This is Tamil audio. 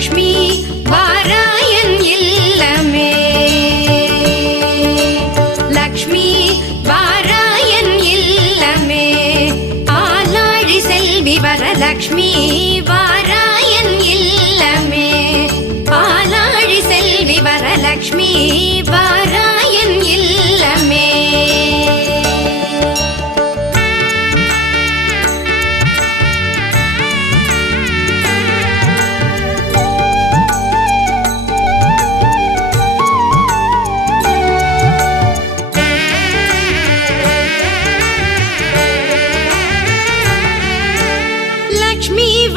லக்ஷ்மி வாராயன் இல்லமே. லக்ஷ்மி வாராயன் இல்லமே. ஆலாழி செல்வி வரலக்ஷ்மி வாராயன் இல்லமே. ஆலாழி செல்வி வரலக்ஷ்மி வாராயன் இல்லமே. லக்ஷ்மி